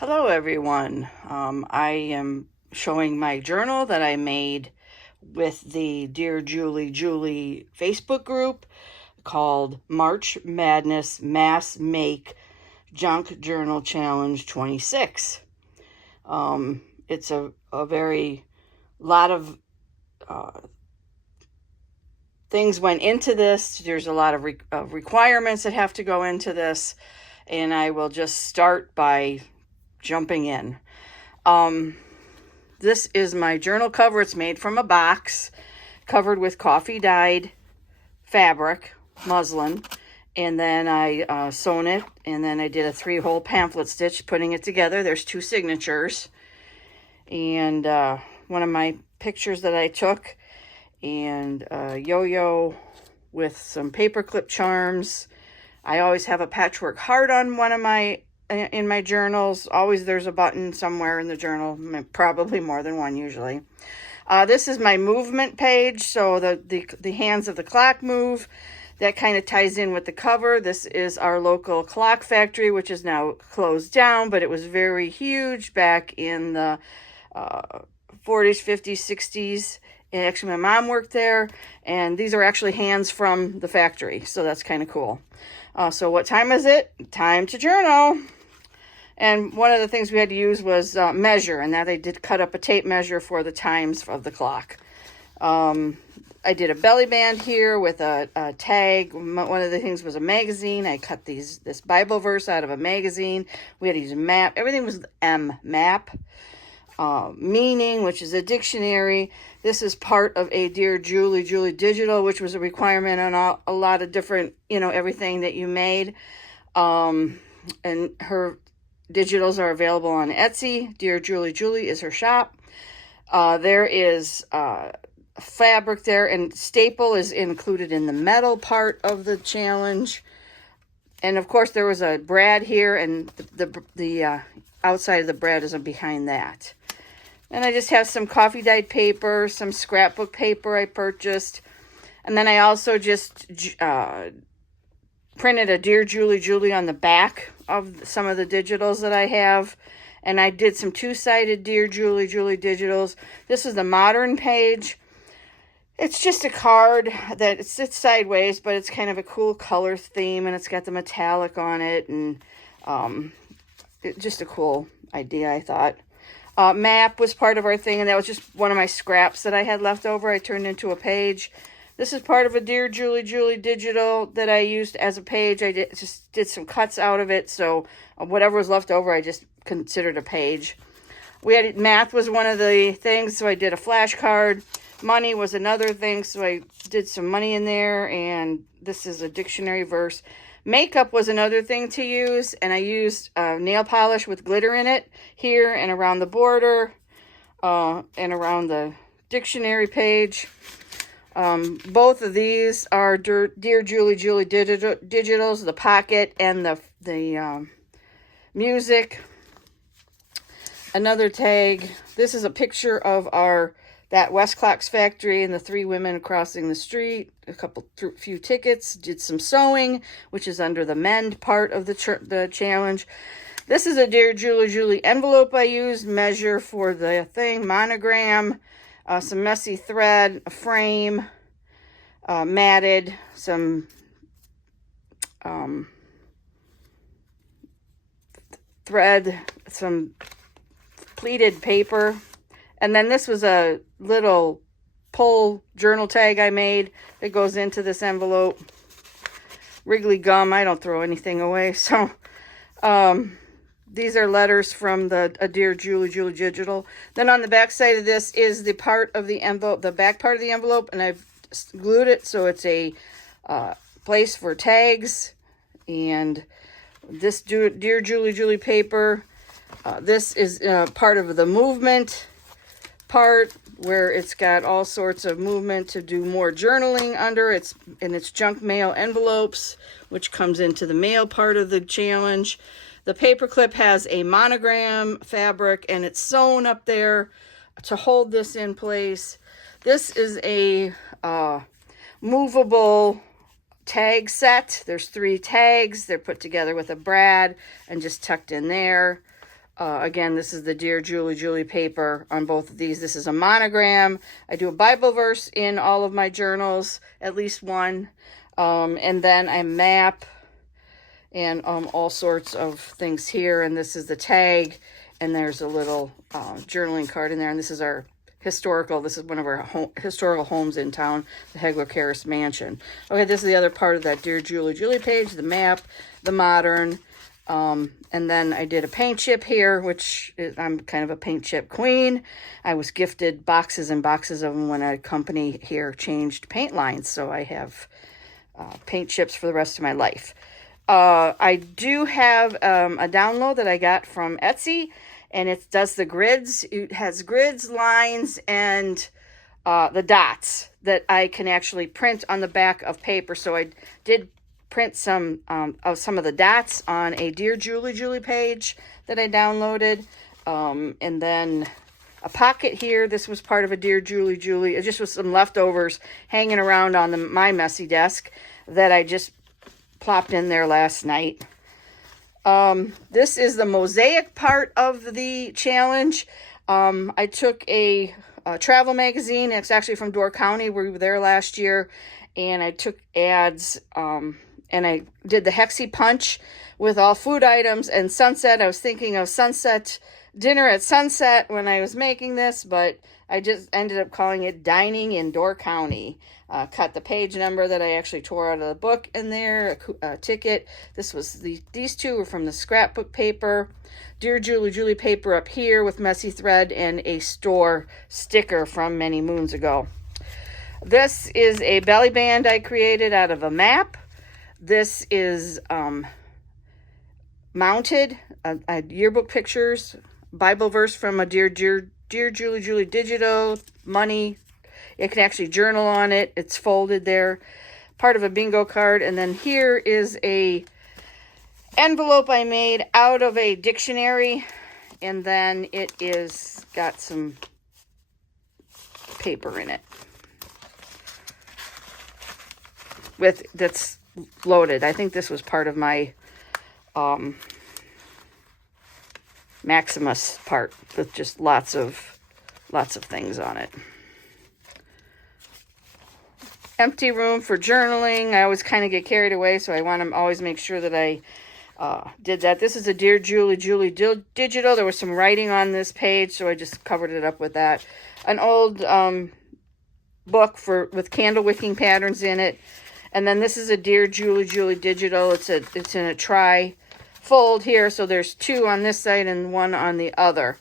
Hello everyone. I am showing my journal that I made with the Dear Julie Facebook group called March Madness Mass Make Junk Journal Challenge 26. It's a very lot of things went into this. There's a lot of requirements that have to go into this, and I will just start by jumping in. This is my journal cover. It's made from a box covered with coffee dyed fabric, muslin, and then I sewn it, and then I did a 3-hole pamphlet stitch putting it together. There's 2 signatures, and one of my pictures that I took, and a yo-yo with some paperclip charms. I always have a patchwork heart on in my journals. Always there's a button somewhere in the journal, probably more than one usually. This is my movement page, so the hands of the clock move. That kind of ties in with the cover. This is our local clock factory, which is now closed down, but it was very huge back in the 40s, 50s, 60s. And actually, my mom worked there, and these are actually hands from the factory, so that's kind of cool. So what time is it? Time to journal. And one of the things we had to use was measure, and that I did cut up a tape measure for the times of the clock. I did a belly band here with a tag. One of the things was a magazine. I cut this Bible verse out of a magazine. We had to use a map. Everything was map. Meaning, which is a dictionary. This is part of a Dear Julie digital, which was a requirement on a lot of different, everything that you made. And her digitals are available on Etsy. Dear Julie is her shop. There is fabric there, and staple is included in the metal part of the challenge. And of course, there was a brad here, and the outside of the brad is behind that. And I just have some coffee dyed paper, some scrapbook paper I purchased. And then I also just printed a Dear Julie on the back of some of the digitals that I have. And I did some 2-sided Dear Julie digitals. This is the modern page. It's just a card that sits sideways, but it's kind of a cool color theme, and it's got the metallic on it, and it's just a cool idea, I thought. Map was part of our thing, and that was just one of my scraps that I had left over. I turned into a page. This is part of a Dear Julie digital that I used as a page. I just did some cuts out of it, so whatever was left over, I just considered a page. Math was one of the things, so I did a flashcard. Money was another thing, so I did some money in there, and this is a dictionary verse. Makeup was another thing to use, and I used nail polish with glitter in it here and around the border and around the dictionary page. Both of these are Dear Julie digitals, the pocket and the music. Another tag. This is a picture of that West Clocks factory and the 3 women crossing the street. A few tickets. Did some sewing, which is under the mend part of the challenge. This is a Dear Julie envelope I used. Measure for the thing. Monogram. Some messy thread. A frame. Matted. Some thread. Some pleated paper. And then this was a little pull journal tag I made that goes into this envelope. Wrigley gum. I don't throw anything away. So these are letters from a Dear Julie digital. Then on the back side of this is the part of the envelope, the back part of the envelope, and I've glued it so it's a place for tags. And this Dear Julie paper. This is part of the movement part, where it's got all sorts of movement to do more journaling under. It's junk mail envelopes, which comes into the mail part of the challenge. The paperclip has a monogram fabric, and it's sewn up there to hold this in place. This is a movable tag set. There's 3 tags. They're put together with a brad and just tucked in there. Again, this is the Dear Julie paper on both of these. This is a monogram. I do a Bible verse in all of my journals, at least one. And then I map and all sorts of things here. And this is the tag. And there's a little journaling card in there. And this is our historical. This is one of our historical homes in town, the Hegler Karras Mansion. Okay, this is the other part of that Dear Julie page, the map, the modern. And then I did a paint chip here, which I'm kind of a paint chip queen. I was gifted boxes and boxes of them when a company here changed paint lines. So I have paint chips for the rest of my life. I do have a download that I got from Etsy, and it does the grids. It has grids, lines, and the dots that I can actually print on the back of paper. So I did print some of the dots on a Dear Julie page that I downloaded. And then a pocket here. This was part of a Dear Julie. It just was some leftovers hanging around on my messy desk that I just plopped in there last night. This is the mosaic part of the challenge. I took a travel magazine. It's actually from Door County. We were there last year. And I took ads, and I did the Hexie Punch with all food items and sunset. I was thinking of sunset, dinner at sunset when I was making this, but I just ended up calling it Dining in Door County. Cut the page number that I actually tore out of the book in there, a ticket. This was these two were from the scrapbook paper. Dear Julie paper up here with messy thread and a store sticker from many moons ago. This is a belly band I created out of a map. This is mounted yearbook pictures, Bible verse from a Dear Julie digital, money. You can actually journal on it. It's folded there, part of a bingo card. And then here is a envelope I made out of a dictionary, and then it is got some paper in it that's loaded. I think this was part of my Maximus part with just lots of things on it. Empty room for journaling. I always kind of get carried away, so I want to always make sure that I did that. This is a Dear Julie digital. There was some writing on this page, so I just covered it up with that. An old book with candle wicking patterns in it. And then this is a Dear Julie digital. It's in a tri-fold here, so there's two on this side and one on the other.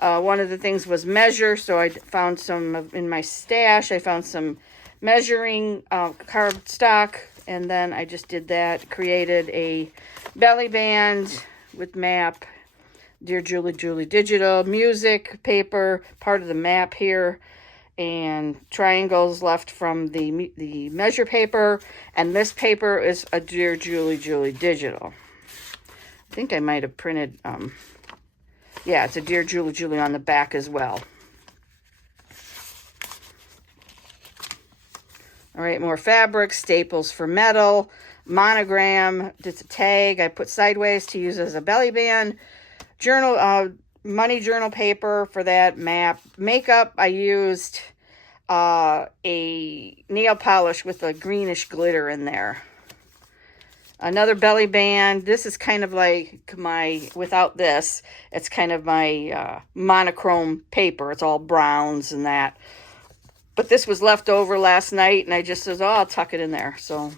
One of the things was measure, so I found some in my stash. I found some measuring cardstock, and then I just did that. Created a belly band with map, Dear Julie digital, music paper, part of the map here, and triangles left from the measure paper. And this paper is a Dear Julie digital. I think I might have printed, yeah, it's a Dear Julie on the back as well. All right, more fabric, staples for metal, monogram, just a tag I put sideways to use as a belly band, journal, money journal paper for that map. Makeup, I used a nail polish with a greenish glitter in there. Another belly band. This is kind of like without this, it's kind of my monochrome paper. It's all browns and that. But this was left over last night, and I just said, I'll tuck it in there. So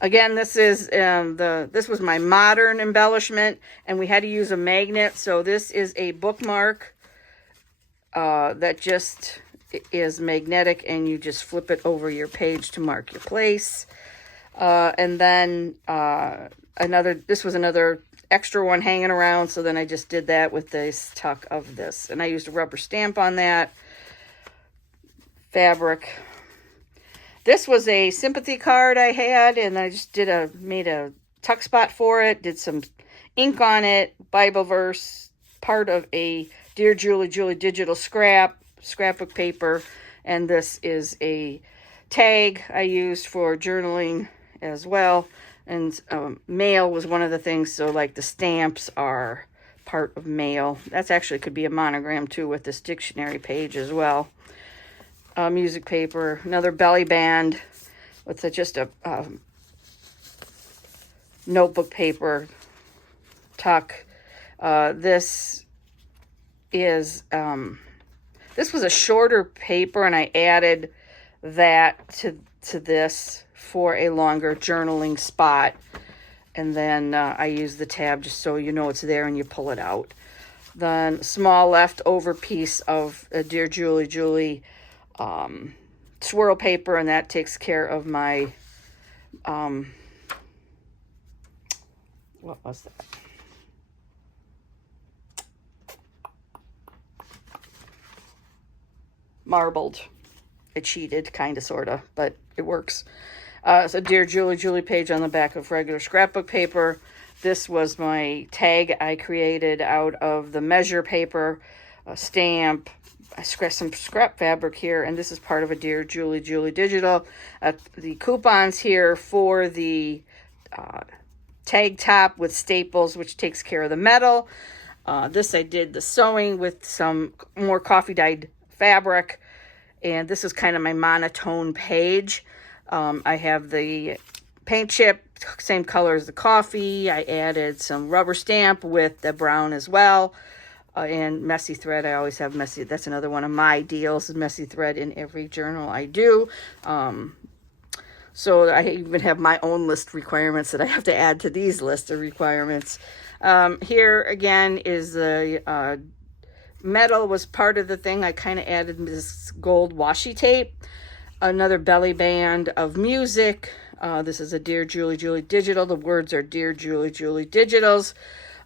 again, this is this was my modern embellishment, and we had to use a magnet. So this is a bookmark that just is magnetic, and you just flip it over your page to mark your place. And then this was another extra one hanging around, so then I just did that with this tuck of this, and I used a rubber stamp on that fabric. This was a sympathy card I had, and I just made a tuck spot for it, did some ink on it, Bible verse, part of a Dear Julie digital scrapbook paper, and this is a tag I used for journaling as well. And mail was one of the things. So like the stamps are part of mail. That's actually could be a monogram too with this dictionary page as well. Music paper, another belly band with just a notebook paper tuck. This was a shorter paper, and I added that to this for a longer journaling spot. And then I use the tab just so you know it's there and you pull it out. Then small leftover piece of Dear Julie swirl paper, and that takes care of my, what was that? Marbled. I cheated, kind of, sort of, but it works. So Dear Julie page on the back of regular scrapbook paper. This was my tag I created out of the measure paper, a stamp. I scratched some scrap fabric here, and this is part of a Dear Julie digital. The coupons here for the tag top with staples, which takes care of the metal. This I did the sewing with some more coffee dyed fabric, and this is kind of my monotone page. I have the paint chip, same color as the coffee. I added some rubber stamp with the brown as well. And messy thread. I always have messy. That's another one of my deals, is messy thread in every journal I do. So I even have my own list requirements that I have to add to these lists of requirements. Here again is the metal was part of the thing. I kind of added this gold washi tape. Another belly band of music. This is a Dear Julie digital. The words are Dear Julie digitals.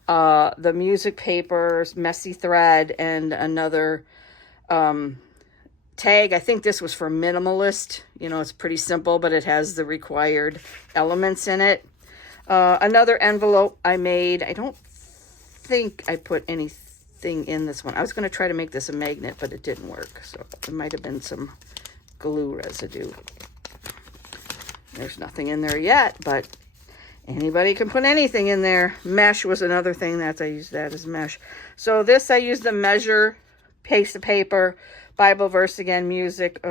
The music papers, messy thread, and another tag. I think this was for minimalist. You know, it's pretty simple, but it has the required elements in it. Another envelope I made. I don't think I put anything in this one. I was going to try to make this a magnet, but it didn't work. So it might have been some glue residue. There's nothing in there yet, but anybody can put anything in there. Mesh was another thing that I used that as mesh. So this I used the measure piece of paper, Bible verse again, music,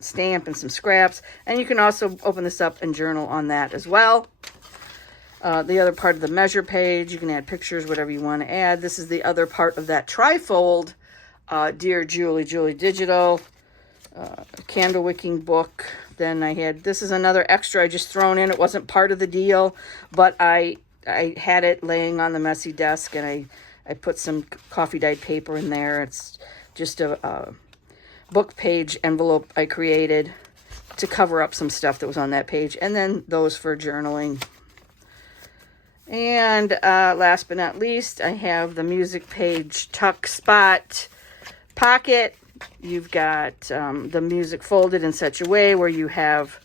stamp, and some scraps. And you can also open this up and journal on that as well. The other part of the measure page, you can add pictures, whatever you want to add. This is the other part of that trifold, Dear Julie digital, candle wicking book. Then I had, this is another extra I just thrown in. It wasn't part of the deal, but I had it laying on the messy desk, and I put some coffee dyed paper in there. It's just a book page envelope I created to cover up some stuff that was on that page, and then those for journaling. And last but not least, I have the music page tuck spot pocket. You've got the music folded in such a way where you have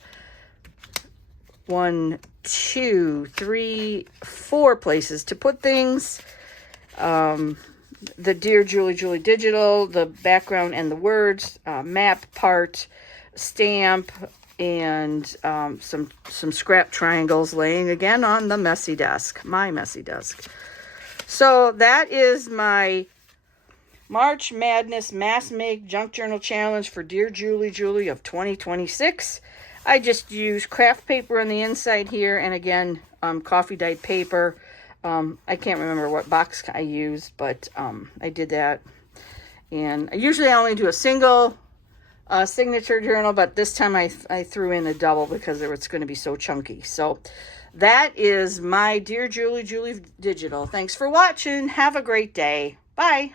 1, 2, 3, 4 places to put things. The Dear Julie digital, the background and the words, map part, stamp, and some scrap triangles laying again on the messy desk, my messy desk. So that is my March Madness Mass Make Junk Journal Challenge for Dear Julie of 2026. I just used craft paper on the inside here, and again, coffee dyed paper. I can't remember what box I used, but I did that. And usually I only do a single signature journal, but this time I threw in a double because it's going to be so chunky. So that is my Dear Julie digital. Thanks for watching. Have a great day. Bye.